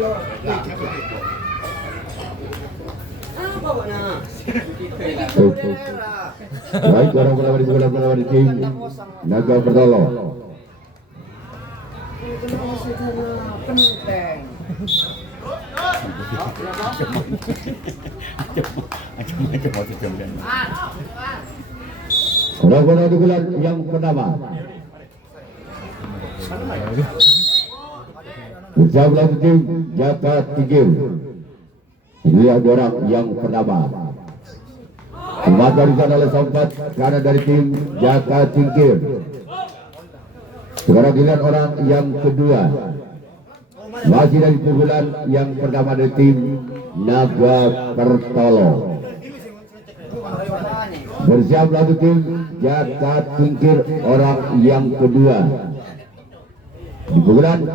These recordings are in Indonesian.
Baik, orang berlawan di tim Naga Pertolo. Orang di bulan yang pertama. Bersama tim Jaka Tingkir. Ini orang yang pertama. Tempat dari sana oleh Sompat karena dari tim Jaka Tingkir. Sekarang giliran orang yang kedua. Masih dari pukulan yang pertama dari tim Naga Pertolo. Bersiap lagi tim Jaka Tingkir orang yang kedua. Di pukulan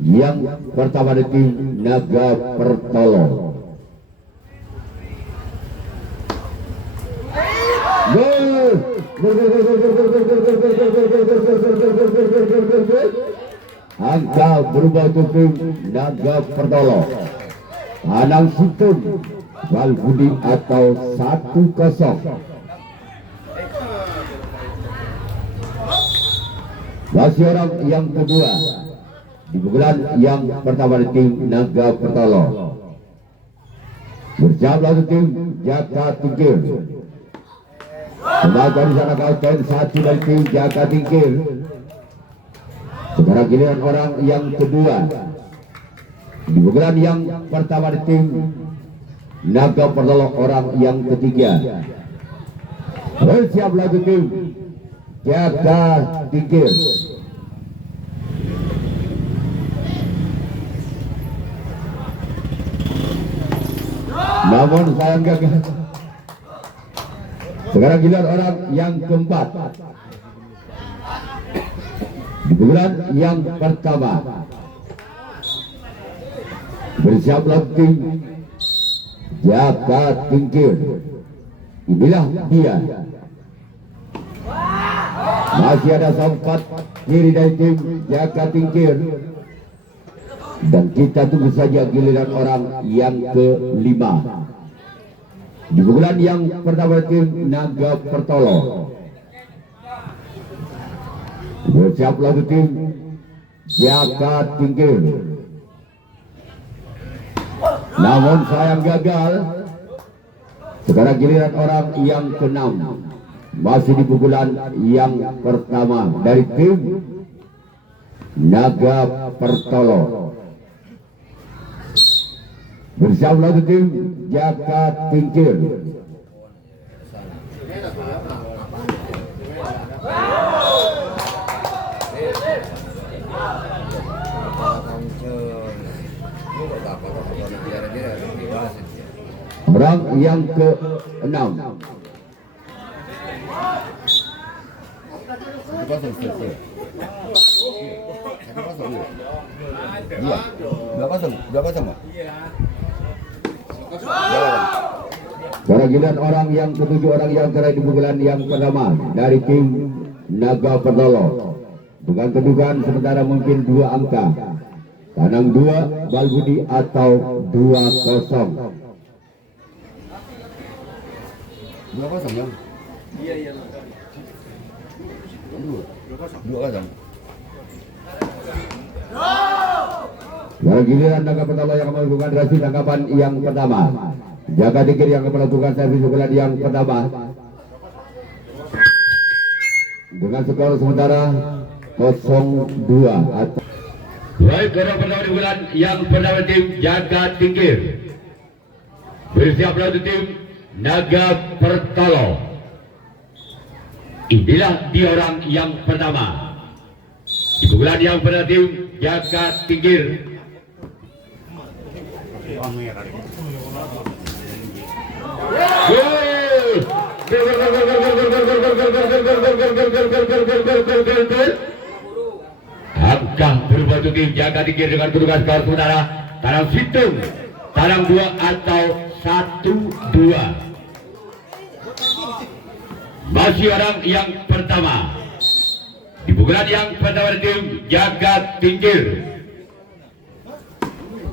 yang pertama dari tim Naga Pertolo. Gol! Angka berubah untuk tim Naga Pertolo. Anang Situn Walbudi atau 1-0. Masih orang yang kedua di pukulan yang pertama dari tim Naga Pertolo. Bersiap lagi tim Jaka Tingkir. Tenaga di sana kawasan satu dari tim Jaka Tingkir. Sekarang giliran orang yang kedua di pukulan yang pertama dari tim Naga Pertolo orang yang ketiga. Bersiap lagi tim Jaka Tingkir. Namun sayang gagal. Sekarang giliran orang yang keempat di pukulan yang pertama. Bersiaplah tim Jaka Tingkir. Inilah dia. Masih ada Sompat kiri dari tim Jaka Tingkir. Dan kita tunggu saja giliran orang yang kelima. Di pukulan yang pertama tim Naga Pertolo. Bersiaplah tim Jaka Tingkir. Namun sayang gagal. Sekarang giliran orang yang keenam. Masih di pukulan yang pertama dari tim Naga Pertolo. Bersiaplah tim Jaka Tingkir. Orang yang ke-6. Para giliran orang yang ke-7 orang yang terakhir di pukulan yang pertama dari tim Naga Pertolo. Bukan kedudukan sementara mungkin 2 angka. Tanang 2 Balbudi atau 2-0. 2-0 ya? Iya. 2-0. Para giliran Naga Pertolo yang melakukan rasi tangkapan yang pertama. Jaka Tingkir yang melakukan servis pukulan yang pertama. Dengan skor sementara 0-2 atau baik, orang pertama di bulan yang pertama tim Jaka Tingkir. Bersiaplah tim Naga Pertolo. Inilah dia orang yang pertama. Di pukulan yang pertama tim Jaka Tingkir. Angka berubah tim Jaka Tingkir dengan kedudukan skor sementara Tanang Situng, Tanang 2 atau 1-2. Masih orang yang pertama. Di pukulan yang pertama tim Jaka Tingkir.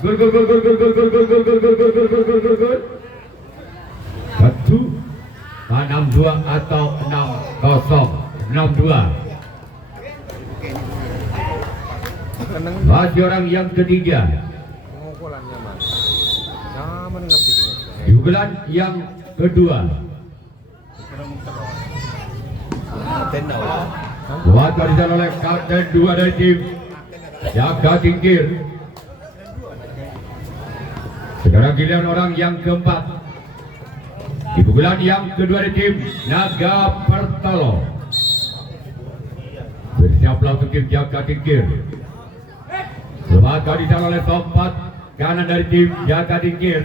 Gol gol gol gol gol gol gol gol gol gol gol gol gol gol gol gol gol. 62 atau 60 62. Masih orang yang ketiga. Pengukulannya mas. Nyaman ngerti semua. Di bulan yang kedua. Buat barisan oleh kapten 2 dari tim Jaga Tingkir. Sekarang giliran orang yang keempat. Di pukulan yang kedua dari tim Naga Pertolo. Bersiaplah untuk tim Jaga Tingkir. Buat barisan oleh top 4 kanan dari tim Jaga Tingkir.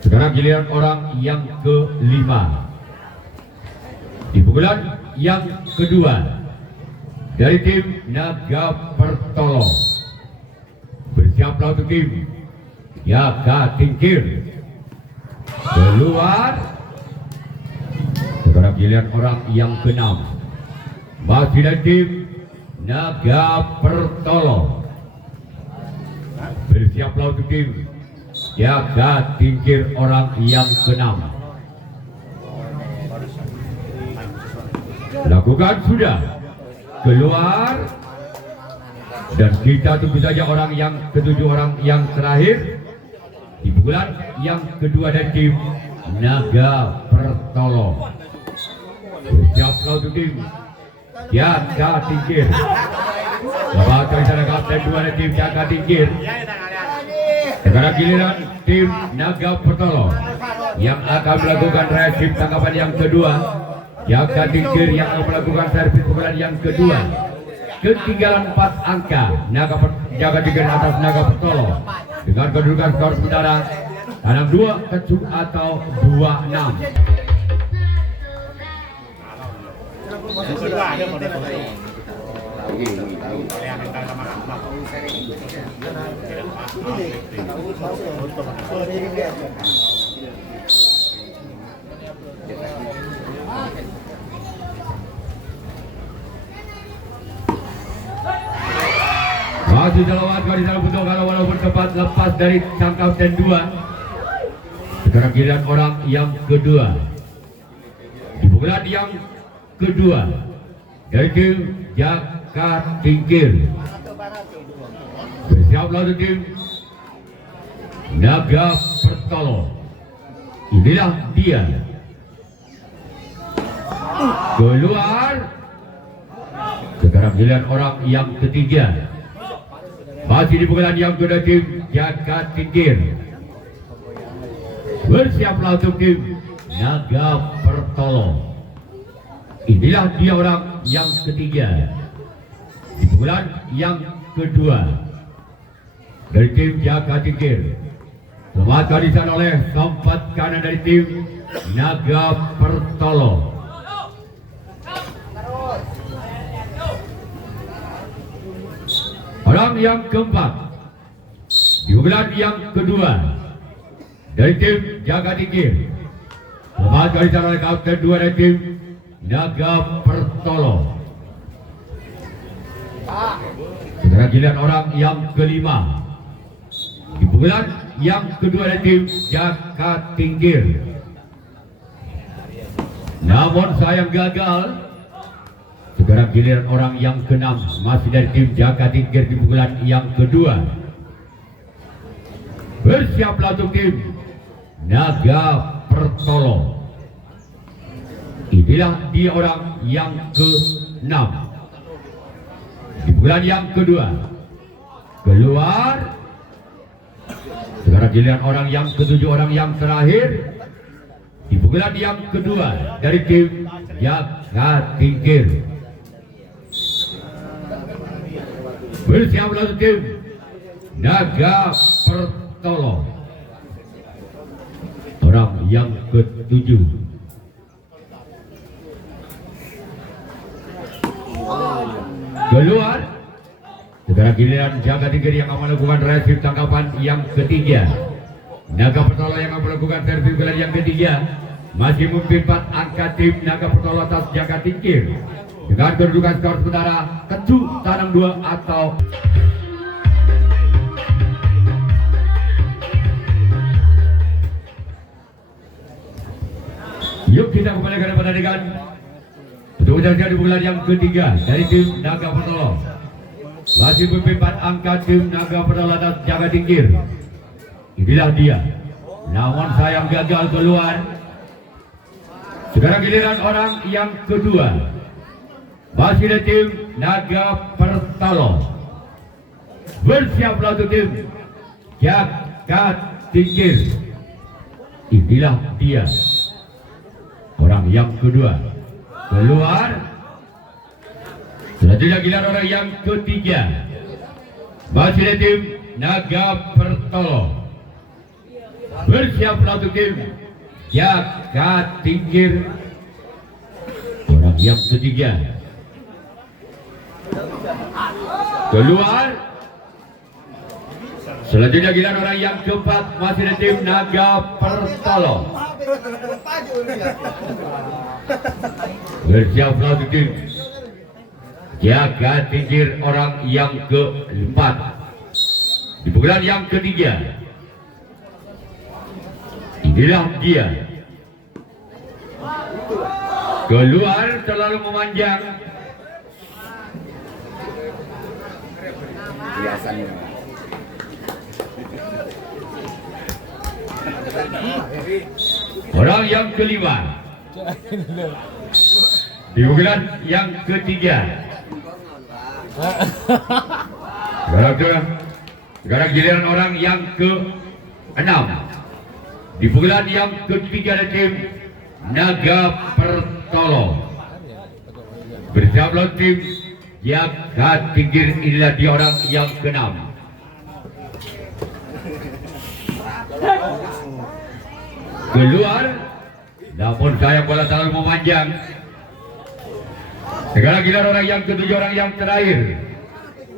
Sekarang giliran orang yang kelima. Di pukulan yang kedua dari tim Naga Pertolo. Bersiaplah untuk tim Jaga Tingkir. Keluar. Sekarang giliran orang yang keenam. Masih dari tim Naga Pertolo. Bersiaplah untuk tim Jaga Tingkir orang yang keenam. Lakukan sudah. Keluar. Dan kita tunggu saja orang yang ketujuh, orang yang terakhir. Di pukulan yang kedua dari tim Naga Pertolo. Bersiaplah untuk tim Jaga Tingkir. Bapak Kaisar kapten 2 dari tim Jaga Tingkir. Sekarang giliran tim Naga Pertolo yang akan melakukan reaksi tangkapan yang kedua. Jaga Tingkir yang akan melakukan servis pukulan yang kedua. Ketinggalan 4 angka. Jaga Tingkir atas Naga Pertolo. Dengan kedudukan skor sementara 62 kecu atau 26. Masih selawat di dalam bentuk kalau walaupun cepat lepas dari sang kapten 2. Sekarang giliran orang yang kedua. Di pukulan yang kedua dari tim Jaga Tingkir. Bersiaplah untuk tim Naga Pertolo. Inilah dia. Keluar. Sekarang giliran orang yang ketiga. Masih di pukulan yang kedua tim Jaga Tingkir. Bersiaplah untuk tim Naga Pertolo. Inilah dia orang yang ketiga. Di pukulan yang kedua dari tim Jaga Tingkir. Selamat barisan oleh tempat kanan dari tim Naga Pertolo. Orang yang keempat. Di pukulan yang kedua dari tim Jaga Tingkir. Selamat barisan oleh kapten 2 dari tim Naga Pertolo. Sekarang giliran orang yang kelima. Di pukulan yang kedua dari tim Jaga Tingkir. Namun sayang gagal. Sekarang giliran orang yang keenam. Masih dari tim Jaga Tingkir di pukulan yang kedua. Bersiaplah untuk tim Naga Pertolo. Inilah dia orang yang ke-6. Di bulan yang kedua. Keluar. Sekarang giliran orang yang ke-7, orang yang terakhir. Di pukulan yang kedua dari tim Jaga Tingkir. Bersiaplah untuk tim Naga Pertolo. Orang yang ke-7. Keluar. Sekarang giliran Jaga Tingkir yang akan melakukan reaksi tangkapan yang ketiga. Naga Pertolo yang akan melakukan servis pukulan yang ketiga. Masih memimpin 4 angka tim Naga Pertolo atas Jaga Tingkir. Dengan kedudukan skor sementara kecu tanam 2 atau kita kembali ke pertandingan. Untuk menjadi pukulan yang ketiga dari tim Naga Pertolo. Masih berempat angka tim Naga Pertolo atas Jaga Tingkir. Inilah dia. Namun sayang gagal keluar. Sekarang giliran orang yang kedua. Masih dari tim Naga Pertolo. Bersiaplah untuk tim Jaga Tingkir. Inilah dia. Orang yang kedua keluar. Selanjutnya giliran orang yang ketiga. Masih dari tim Naga Pertolo. Bersiaplah untuk tim Jaga Tingkir. Orang yang ketiga keluar. Selanjutnya giliran orang yang keempat. Masih dari tim Naga Pertolo. Bersiaplah untuk tim Jaga Tingkir. Orang yang keempat. Di pukulan yang ketiga. Inilah dia. Keluar terlalu memanjang. Biasanya. Orang yang kelima. Di pukulan yang ketiga. Sekarang giliran orang yang ke-6. Di pukulan yang ketiga dari tim Naga Pertolo. Bersiaplah tim Jaga Tingkir. Inilah dia orang yang ke-6. Keluar. Namun sayang bola terlalu memanjang. Sekarang giliran orang yang ketujuh, orang yang terakhir.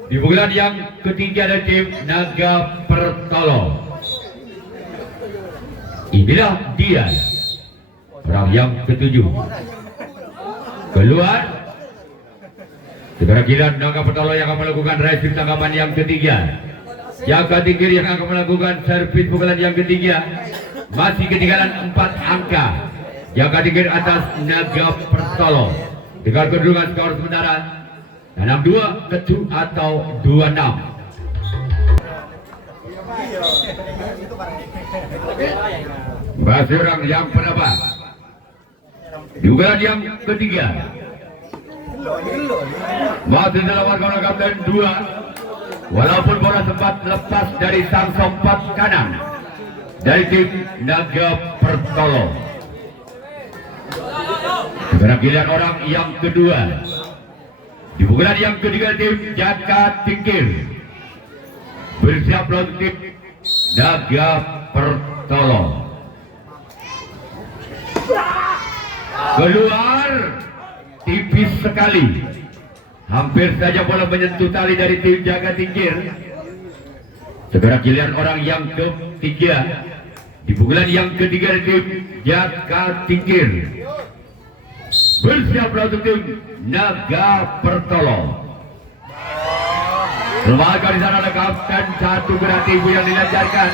Di pukulan yang ketiga dari tim Naga Pertolo. Inilah dia. Orang yang ketujuh. Keluar. Sekarang giliran Naga Pertolo yang akan melakukan resip tanggapan yang ketiga. Jaga Tingkir yang akan melakukan servis pukulan yang ketiga. Masih ketinggalan 4 angka. Jaga Tingkir atas Naga Pertolo. Dengan kedudukan skor sementara 62-7 atau 26. Masih orang yang pertama. Di pukulan yang ketiga. Masih dalam warga kapten 2. Walaupun bola sempat lepas dari sang sompat kanan dari tim Naga Pertolo. Sekarang giliran orang yang kedua. Di pukulan yang ketiga tim Jaga Tingkir. Bersiaplah tim Naga Pertolo. Keluar tipis sekali. Hampir saja bola menyentuh tali dari tim Jaga Tingkir. Sekarang giliran orang yang ketiga. Di pukulan yang ketiga dari tim Jaga Tingkir. Bersiaplah untuk tim Naga Pertolo. Lembaga di sana ada kapten satu berarti ibu yang dilancarkan.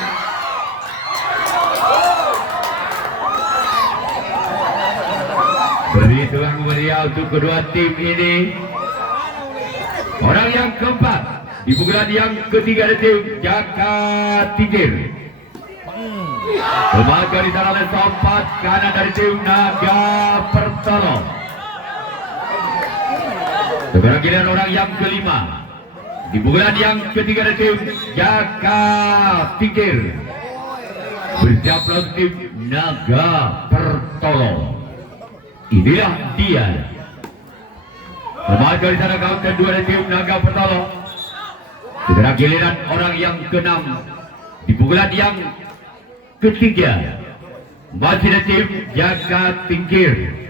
Perhitungan meriah untuk kedua tim ini. Orang yang keempat di pukulan yang ketiga dari tim Jaga Tingkir. Lembaga di sana oleh sompat kanan dari tim Naga Pertolo. Sekarang giliran orang yang kelima. Di pukulan yang ketiga dari tim Jaga Tingkir. Bersiaplah tim Naga Pertolo. Inilah dia. Lembaga di sana kapten 2 dari tim Naga Pertolo. Sekarang giliran orang yang ke-6. Di pukulan yang ketiga. Masih dari tim Jaga Tingkir.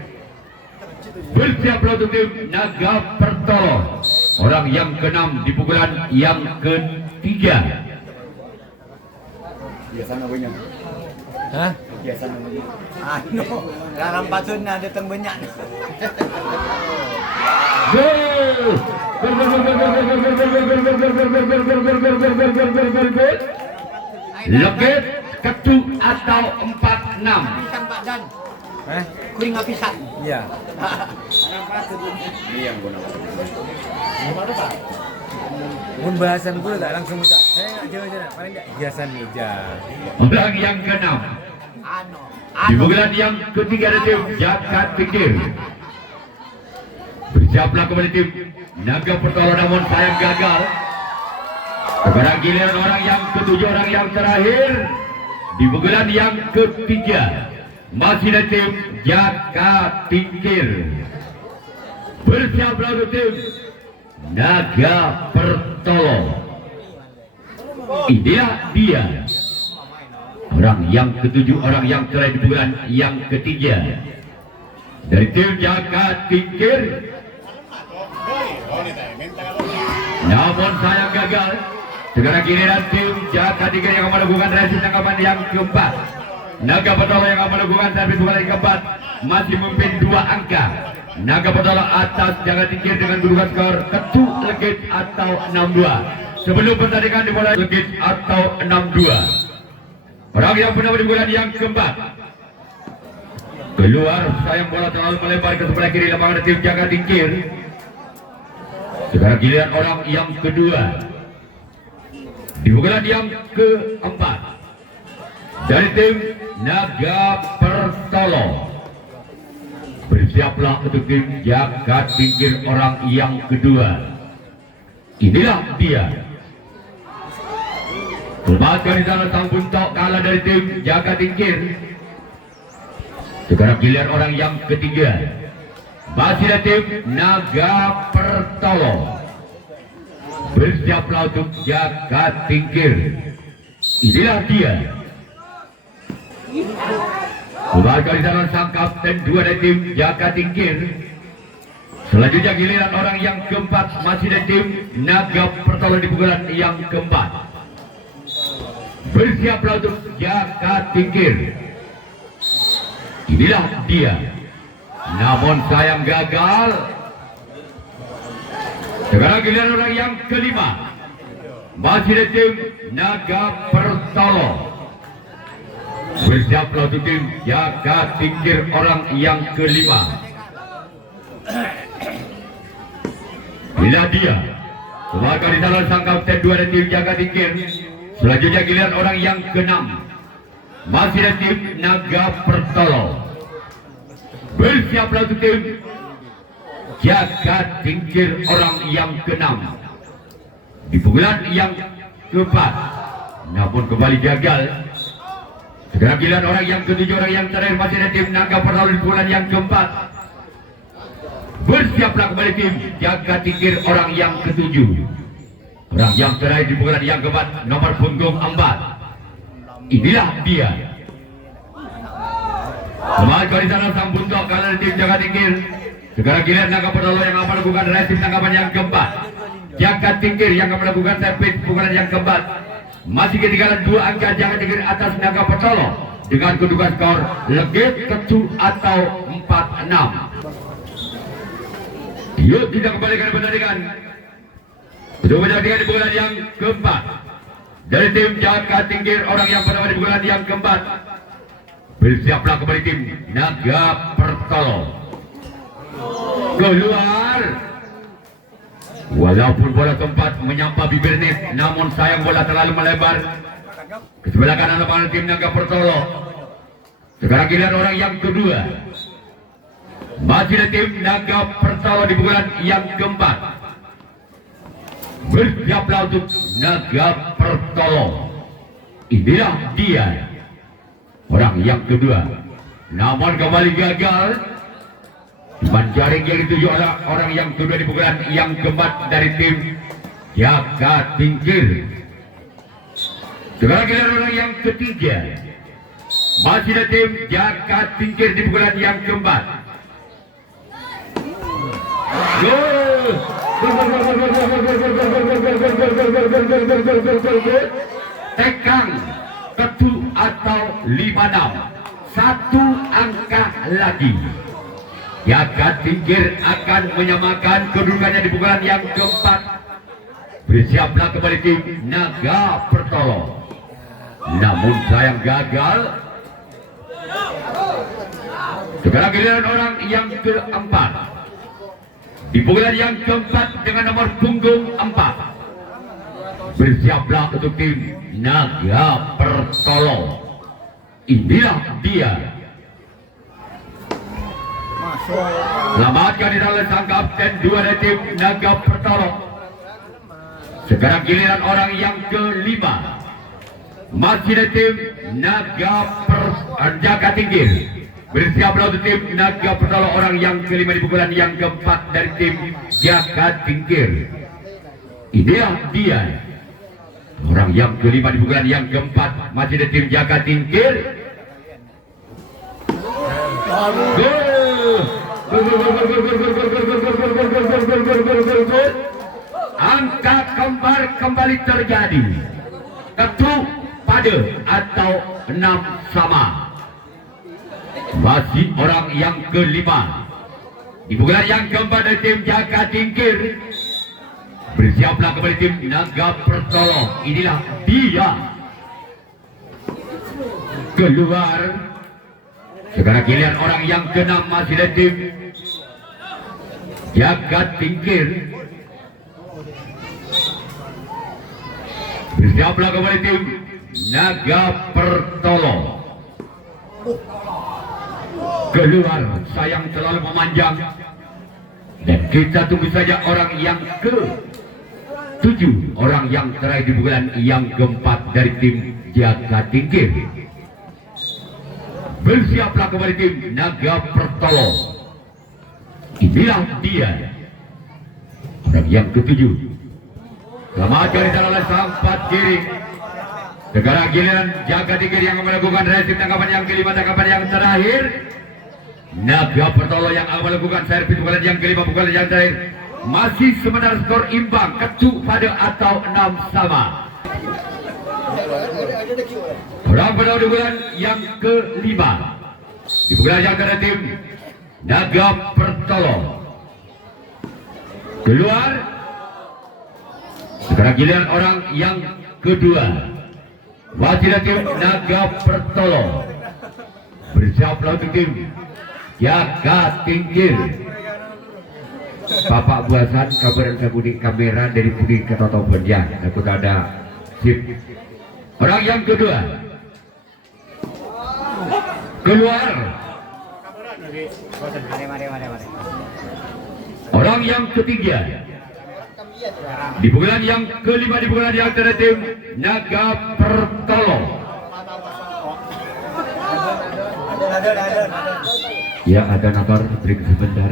Bersiaplah untuk tim Naga Pertolo. Orang yang ke-6 di pukulan yang ketiga. Biasa namanya. Hah? Biasa namanya. Ano, larang patun na datang banyak. Legit ketu atau 46. Ikan Pak Dan. Kuring apisan. Iya. Mun bahasan gue tak langsung ucap. Saya nggak jauh-jauh, paling nggak hiasan meja. Orang yang keenam di bulan yang ketiga ada tim Jakat Tingkir. Bersiaplah kembali tim Naga Pertolo, namun sayang gagal. Sekarang giliran orang yang ketujuh, orang yang terakhir di bulan yang ketiga masih ada tim Jakat Tingkir. Bersiaplah untuk tim Naga Pertolo. Inilah dia orang yang ketujuh, orang yang terakhir di bulan yang ketiga dari tim Jakat Tingkir. Namun sayang gagal. Sekarang giliran tim Jakat Tingkir yang melakukan reaksi tangkapan yang keempat. Naga Pertolo yang melakukan servis bola yang keempat masih memimpin 2 angka. Naga Pertolo atas Jakat Tingkir dengan kedudukan skor ketu legit atau 6-2. Sebelum pertandingan dimulai legit atau 6-2. Orang yang bernama di bulan yang keempat keluar, sayang bola terlalu melebar ke sebelah kiri lapangan tim Jakat Tingkir. Sekarang giliran orang yang kedua di bulan yang keempat dari tim Naga Pertolo. Bersiaplah untuk tim Jakat Tingkir orang yang kedua. Inilah dia. Kembali di sana sang puntok kalah dari tim Jakat Tingkir. Sekarang giliran orang yang ketiga masih ada tim Naga Pertolo. Bersiaplah untuk Jakat Tingkir. Inilah dia. Kembali di sana sang kapten 2 dari tim Jakat Tingkir. Selanjutnya giliran orang yang keempat masih ada tim Naga Pertolo di pukulan yang keempat. Bersiaplah untuk Jakat Tingkir. Inilah dia. Namun sayang gagal. Sekarang giliran orang yang kelima masih ada tim Naga Pertolo. Bersiaplah untuk tim Jakat Tingkir orang yang kelima. Inilah dia. Sebagai di dalam sang kapten 2 dari tim Jakat Tingkir. Selanjutnya giliran orang yang keenam masih ada tim Naga Pertolo. Bersiaplah untuk tim Jakat Tingkir orang yang keenam di pukulan yang keempat, namun kembali gagal. Sekarang giliran orang yang ketujuh, orang yang terakhir masih ada tim Naga Pertolo di pukulan yang keempat. Bersiaplah kembali tim Jakat Tingkir orang yang ketujuh, orang yang terakhir di pukulan yang keempat, nomor punggung 4. Inilah dia. Kembali di sana sang puntok kalah dari tim Jakat Tingkir. Sekarang giliran Naga Pertolo yang akan melakukan reaksi tangkapan yang keempat. Jakat Tingkir yang akan melakukan servis pukulan yang keempat. Masih ketinggalan 2 angka Jakat Tingkir atas Naga Pertolo dengan kedudukan skor legit ketu atau 4-6. Yuk kita kembalikan pertandingan. Untuk pertandingan di pukulan yang keempat dari tim Jakat Tingkir orang yang pertama di pukulan yang keempat. Bersiaplah kembali tim Naga Pertolo. Keluar. Walaupun bola tempat menyampa bibir net, namun sayang bola terlalu melebar ke sebelah kanan lapangan tim Naga Pertolo. Sekarang giliran orang yang kedua masih ada tim Naga Pertolo di pukulan yang keempat. Bersiaplah untuk Naga Pertolo. Inilah dia, orang yang kedua, namun kembali gagal. Jaring yang dituju orang yang kedua di pukulan yang keempat dari tim Jakat Tingkir. Sekarang giliran orang yang ketiga masih ada tim Jakat Tingkir di pukulan yang keempat. Tekang ketu atau 5-6, 1 angka lagi. Jakat Tingkir akan menyamakan kedudukannya di pukulan yang keempat. Bersiaplah kembali tim Naga Pertolo, namun sayang gagal. Sekarang giliran orang yang keempat. Di pukulan yang keempat dengan nomor punggung 4. Bersiaplah untuk tim Naga Pertolo. Inilah dia. Masuk. Selamatkan di dalam sang kapten 2 dari tim Naga Pertolo. Sekarang giliran orang yang kelima. Masih dari tim Naga Jaga Tingkir. Bersiaplah untuk tim Naga Pertolo orang yang kelima di pukulan yang keempat dari tim Jaga Tingkir. Inilah dia. Orang yang kelima di pukulan yang keempat masih dari tim Jaga Tingkir. Gol. Angka kembar kembali terjadi. Ketuk pada atau 6 sama. Masih orang yang kelima. Di pukulan yang keempat dari tim Jaga Tingkir. Bersiaplah kembali tim Naga Pertolo. Inilah dia. Keluar. Sekarang giliran orang yang keenam masih dari tim Jaga Tingkir. Bersiaplah kembali tim Naga Pertolo. Keluar, sayang terlalu memanjang. Dan kita tunggu saja orang yang ke-7, orang yang terakhir di pukulan yang keempat dari tim Jaga Tingkir. Bersiaplah kembali tim Naga Pertolo. Inilah dia. Orang yang ke-7. Selamat dari dalam sampat kiri. Sekarang giliran Jaga Tingkir yang melakukan resip tangkapan yang kelima, tangkapan yang terakhir. Naga Pertolo yang akan melakukan servis pukulan yang kelima, pukulan yang terakhir. Masih sementara skor imbang, ketuk pada atau 6 sama. Orang pada pukulan yang kelima. Di pukulan yang terakhir tim Naga Pertolo. Keluar. Sekarang giliran orang yang kedua. Masih tim Naga Pertolo. Bersiaplah untuk tim Jaga Tingkir. Bapak buasan kabaran sabudi kamera dari Budi ke Toto Benjang. Aku ada sip. Orang yang kedua. Keluar. Orang yang ketiga. Di pukulan yang kelima, di pukulan yang terakhir tim Naga Pertolo. Ya, ada nabar, break sebentar.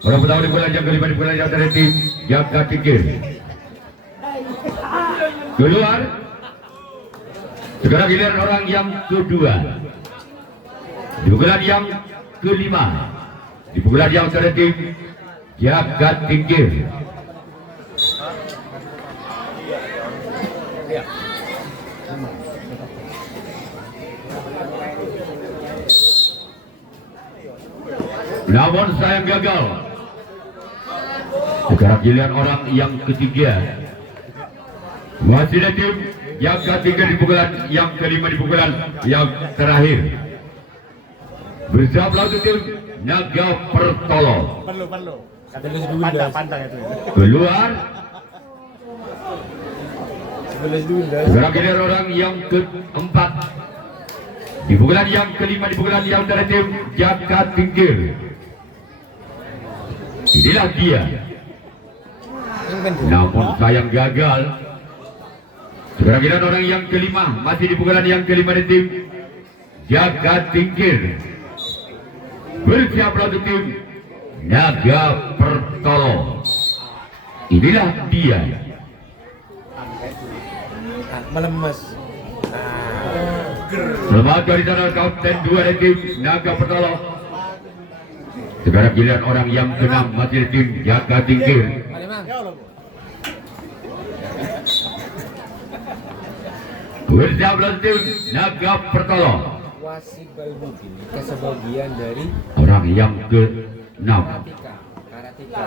Orang pertama di bulan yang kelima, di bulan yang terakhir tim Jaga Tingkir. Keluar. Sekarang giliran orang yang kedua. Di bulan yang kelima, di bulan yang terakhir tim jagat tingkir. Namun sayang gagal. Sekarang giliran orang yang ketiga. Masih ada tim yang ketiga di pukulan, yang kelima di pukulan yang terakhir. Bersama lawan tim Naga Pertolo. Perlu. Pandang itu. Keluar. Sebelas dulu. Sekarang giliran orang yang keempat. Di pukulan yang kelima di pukulan yang terakhir tim Jagat Tingkir. Inilah dia. Namun sayang gagal. Sekarang giliran orang yang kelima, masih di pukulan yang kelima di tim Jagat Tingkir. Bersiaplah untuk tim Naga Pertolo. Inilah dia. Melemes. Selamat dari sana kapten 2 dari tim Naga Pertolo. Sekarang giliran orang yang keenam, masih di tim Jagat Tingkir. Bersiaplah tim Naga Pertolo. Wasit Balbuki kesebagian dari Orang yang ke-6 Karateka.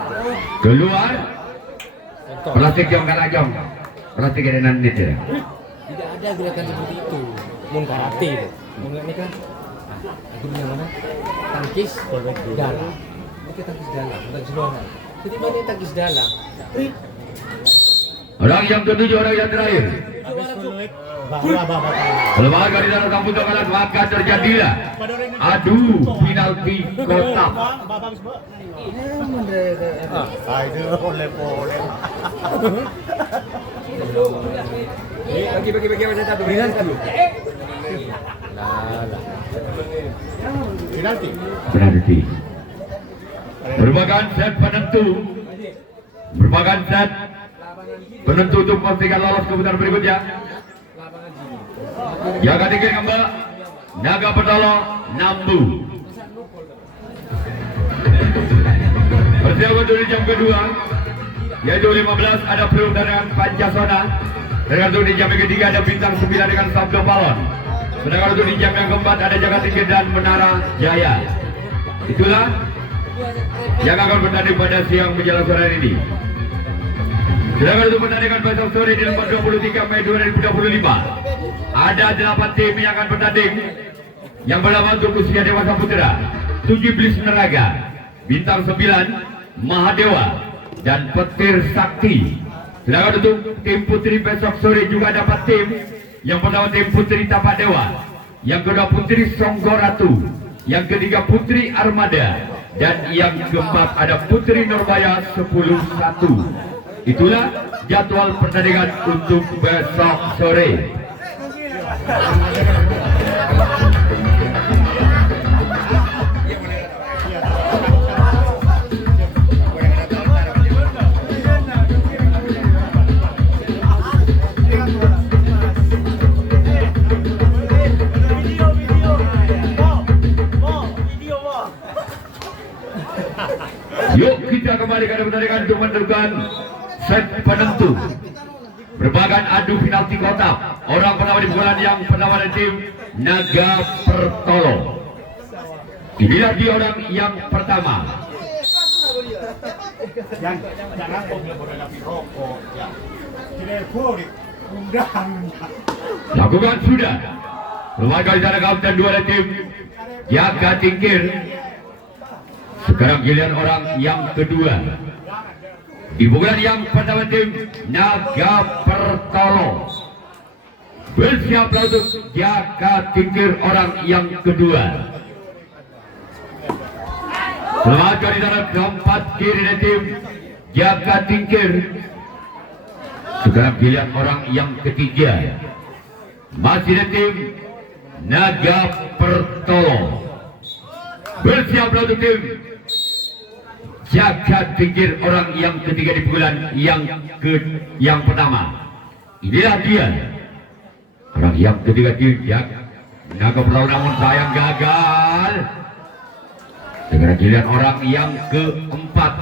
keluar. Plastik jong karajong. Plastik ada nanti ya. Tidak ada gerakan seperti itu. Mun karate itu. Mun ini kan itu yang mana? Tangkis dalam. Ini tangkis dalam, tangkis luar. Ketika ini tangkis dalam. Orang yang ke-7, orang yang terakhir. Selamat dari dalam kampung kalah, maka terjadilah adu penalti kotak. Bagi macam satu Penalti. Merupakan set penentu. Merupakan set penentu untuk memastikan lolos ke putaran berikutnya. Jaga tinggi kembali Naga Pertolo Nambu. Persiapan untuk di jam kedua, yaitu 15 ada Peluk dengan Pancasona. Sedangkan untuk di jam yang ketiga ada Bintang 9 dengan Sabdo Palon. Sedangkan untuk di jam yang keempat ada Jaga Tinggi dan Menara Jaya. Itulah yang akan bertanding pada siang menjelang sore ini. Sedangkan untuk pertandingan besok sore di nomor 23 Mei 2025 ada 8 tim yang akan bertanding. Yang pertama untuk usia dewasa putra 7 Iblis Neraga, Bintang 9 Mahadewa dan Petir Sakti. Sedangkan untuk tim putri besok sore juga dapat tim. Yang pertama tim Putri Tapak Dewa, yang kedua Putri Songgoratu, yang ketiga Putri Armada, dan yang keempat ada Putri Nurbaya 10-1. Itulah jadwal pertandingan untuk besok sore. Yuk kita kembali ke pertandingan untuk menentukan set penentu. Merupakan adu penalti kotak. Orang pertama di pukulan yang pertama dari tim Naga Pertolo. Inilah dia orang yang pertama. Lakukan sudah. Merupakan cara kapten 2 dari tim Jagat Tingkir. Sekarang giliran orang yang kedua. Di pukulan yang pertama tim Naga Pertolo. Bersiaplah untuk Jagat Tingkir orang yang kedua. Selamat dari sana keempat kiri dari tim Jagat Tingkir. Sekarang giliran orang yang ketiga. Masih dari tim Naga Pertolo. Bersiaplah untuk tim Jagat Tingkir orang yang ketiga di pukulan yang pertama. Inilah dia orang yang ketiga tim Naga Pertolo, namun sayang gagal. Segera giliran orang yang keempat.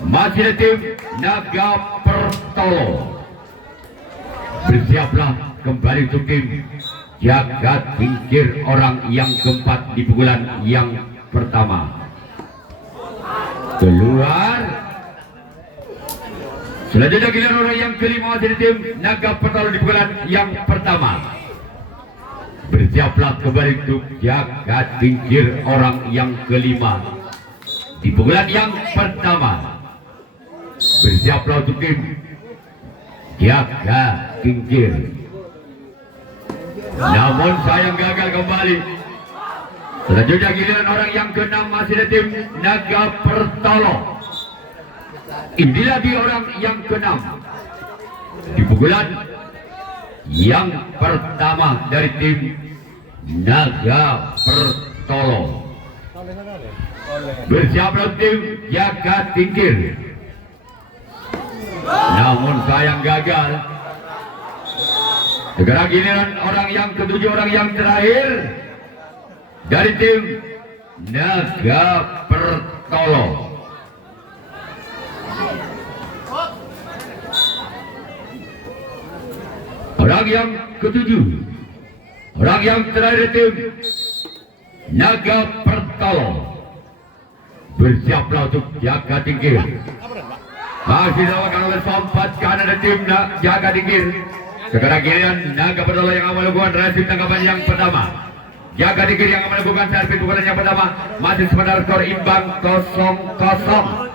Masih ada tim Naga Pertolo. Bersiaplah kembali untuk tim Jagat Tingkir orang yang keempat di pukulan yang pertama. Keluar. Selanjutnya giliran orang yang kelima masih ada tim Naga Pertolo di pukulan yang pertama. Bersiaplah kembali untuk Jagat Tingkir orang yang kelima di pukulan yang pertama. Bersiaplah untuk tim Jagat Tingkir. Namun sayang gagal kembali. Selanjutnya giliran orang yang keenam masih ada tim Naga Pertolo. Inilah dia orang yang keenam di pukulan yang pertama dari tim Naga Pertolo. Bersiaplah tim Jagat Tingkir. Namun sayang gagal. Segera giliran orang yang ketujuh, orang yang terakhir dari tim Naga Pertolo. Orang yang ketujuh, orang yang terakhir tim Naga Pertolo. Bersiaplah untuk Jagat Tingkir. Masih dilakukan oleh sompat kanan dari tim Jagat Tingkir. Sekarang giliran Naga Pertolo yang akan melakukan resip tangkapan yang pertama. Jagat Tingkir yang akan melakukan servis pukulan yang pertama. Masih sementara skor imbang 0-0.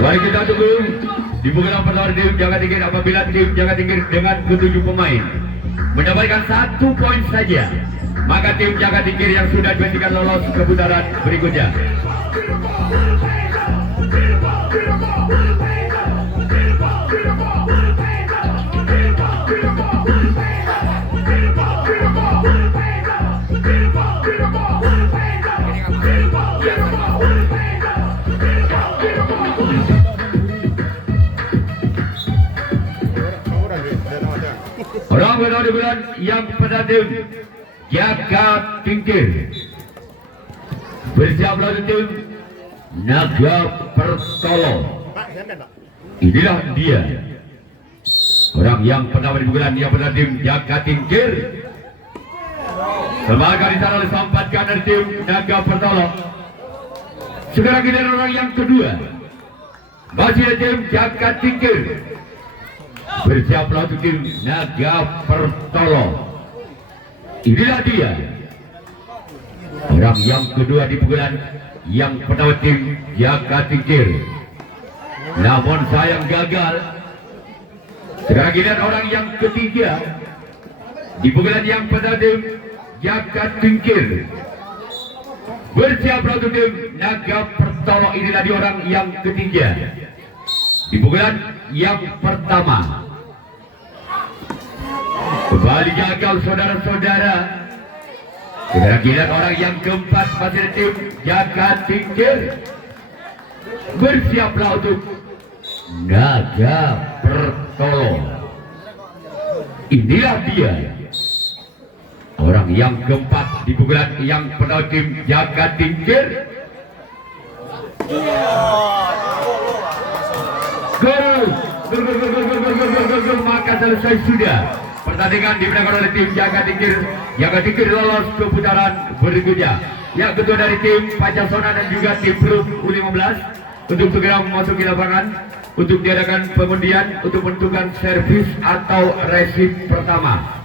Mari kita tunggu di pukulan pertama tim Jagat Tingkir apabila tim Jagat Tingkir dengan ketujuh pemain mendapatkan 1 poin saja, maka tim Jagat Tingkir yang sudah dipastikan lolos ke putaran berikutnya. Orang berada di bulan yang pada tim Jagat Tingkir. Bersiaplah tim Naga Pertolo. Inilah dia orang yang pertama di bulan yang pada tim Jagat Tingkir. Sebagai di sana disampaikan dari tim Naga Pertolo. Sekarang kita orang yang kedua masih ada tim Jagat Tingkir. Bersiaplah untuk tim Naga Pertolo. Inilah dia orang yang kedua di pukulan yang pertama tim Jagat Tingkir. Namun sayang gagal. Sekarang giliran orang yang ketiga di pukulan yang pertama tim Jagat Tingkir. Bersiaplah untuk tim Naga Pertolo. Inilah dia orang yang ketiga di pukulan yang pertama. Kembali gagal saudara-saudara. Kira-kira orang yang keempat masih tim Jagat Tingkir. Bersiaplah untuk Naga Pertolo. Inilah dia orang yang keempat di pukulan yang pertama tim Jagat Tingkir. Gol, maka selesai sudah pertandingan dimenangkan oleh tim Jaga Tingkir. Jaga Tingkir lolos ke putaran berikutnya. Yang kedua dari tim Pancasona dan juga tim Perum U15 untuk segera memasuki lapangan untuk diadakan pengundian untuk menentukan servis atau resim pertama.